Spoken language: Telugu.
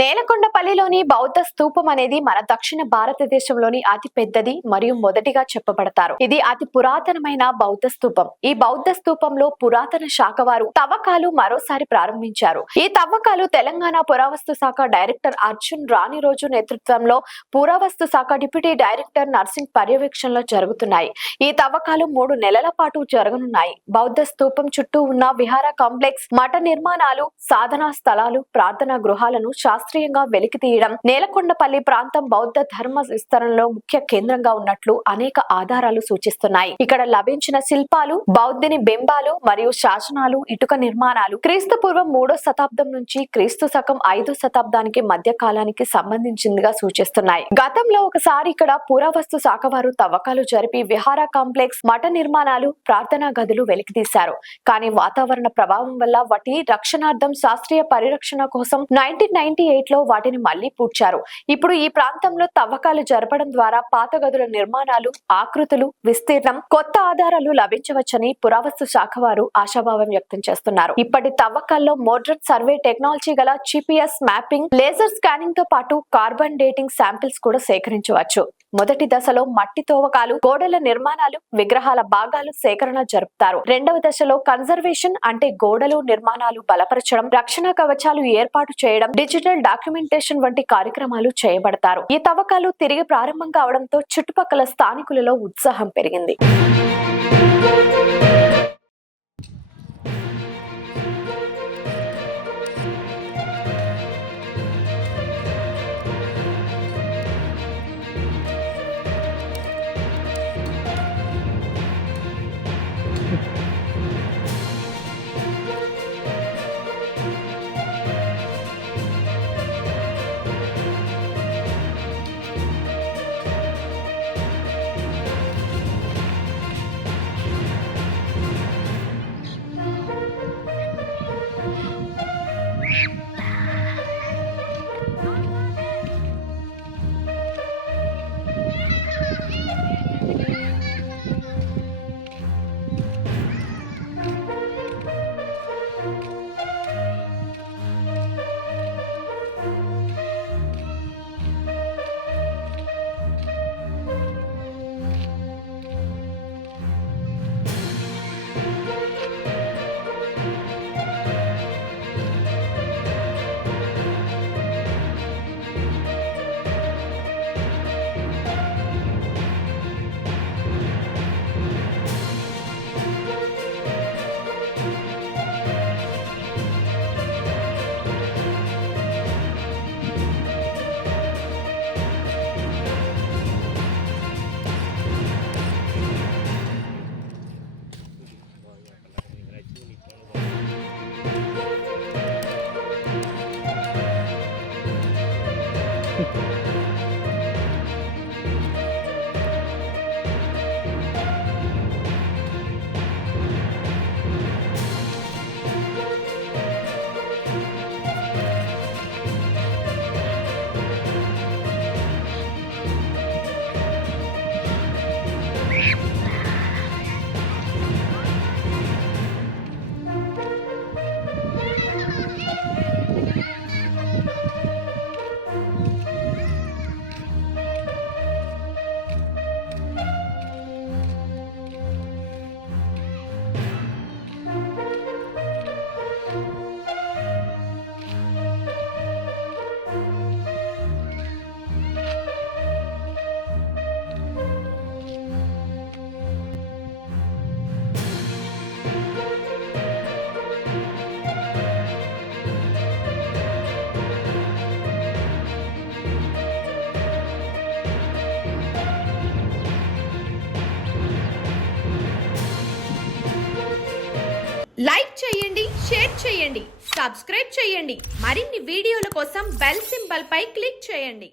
నేలకొండపల్లిలోని బౌద్ధ స్తూపం అనేది మన దక్షిణ భారతదేశంలోని అతి పెద్దది మరియు మొదటిగా చెప్పబడతారు. ఇది అతి పురాతనమైన బౌద్ధ స్తూపం. ఈ బౌద్ధ స్తూపంలో పురాతన శాఖవారు తవ్వకాలు మరోసారి ప్రారంభించారు. ఈ తవ్వకాలు తెలంగాణ పురావస్తు శాఖ డైరెక్టర్ అర్జున్ రాణి రోజు నేతృత్వంలో పురావస్తు శాఖ డిప్యూటీ డైరెక్టర్ నర్సింగ్ పర్యవేక్షణలో జరుగుతున్నాయి. ఈ తవ్వకాలు 3 నెలల పాటు జరగనున్నాయి. బౌద్ధ స్తూపం చుట్టూ ఉన్న విహార కాంప్లెక్స్, మఠ నిర్మాణాలు, సాధనా స్థలాలు, ప్రార్థనా గృహాలను శాస్త్రీయంగా వెలికి తీయడం, నేలకొండపల్లి ప్రాంతం బౌద్ధ ధర్మ విస్తరణలో ముఖ్య కేంద్రంగా ఉన్నట్లు అనేక ఆధారాలు సూచిస్తున్నాయి. ఇక్కడ లభించిన శిల్పాలు, బౌద్ధుని బింబాలు మరియు శాసనాలు, ఇటుక నిర్మాణాలు క్రీస్తు పూర్వం 3వ శతాబ్దం నుంచి క్రీస్తు శకం 5వ శతాబ్దానికి మధ్య కాలానికి సంబంధించిందిగా సూచిస్తున్నాయి. గతంలో ఒకసారి ఇక్కడ పురావస్తు శాఖ వారు తవ్వకాలు జరిపి విహార కాంప్లెక్స్, మఠ నిర్మాణాలు, ప్రార్థనా గదులు వెలికితీశారు. కానీ వాతావరణ ప్రభావం వల్ల వాటి రక్షణార్థం శాస్త్రీయ పరిరక్షణ కోసం 1998లో వాటిని మళ్లీ పూడ్చారు. ఇప్పుడు ఈ ప్రాంతంలో తవ్వకాలు జరపడం ద్వారా పాత గదుల నిర్మాణాలు, ఆకృతులు, విస్తీర్ణం, కొత్త ఆధారాలు లభించవచ్చని పురావస్తు శాఖ వారు ఆశాభావం వ్యక్తం చేస్తున్నారు. ఇప్పటి తవ్వకాల్లో మోడ్రన్ సర్వే టెక్నాలజీ గల GPS మ్యాపింగ్, లేజర్ స్కానింగ్ తో పాటు కార్బన్ డేటింగ్ శాంపిల్స్ కూడా సేకరించవచ్చు. మొదటి దశలో మట్టి తవ్వకాలు, గోడల నిర్మాణాలు, విగ్రహాల భాగాలు సేకరణ జరుపుతారు. రెండవ దశలో కన్జర్వేషన్ అంటే గోడలు, నిర్మాణాలు బలపరచడం, రక్షణ కవచాలు ఏర్పాటు చేయడం, డిజిటల్ డాక్యుమెంటేషన్ వంటి కార్యక్రమాలు చేయబడతారు. ఈ తవ్వకాలు తిరిగి ప్రారంభం కావడంతో చుట్టుపక్కల స్థానికులలో ఉత్సాహం పెరిగింది. లైక్ చేయండి, షేర్ చేయండి, సబ్స్క్రైబ్ చేయండి. మరిన్ని వీడియోల కోసం బెల్ సింబల్ పై క్లిక్ చేయండి.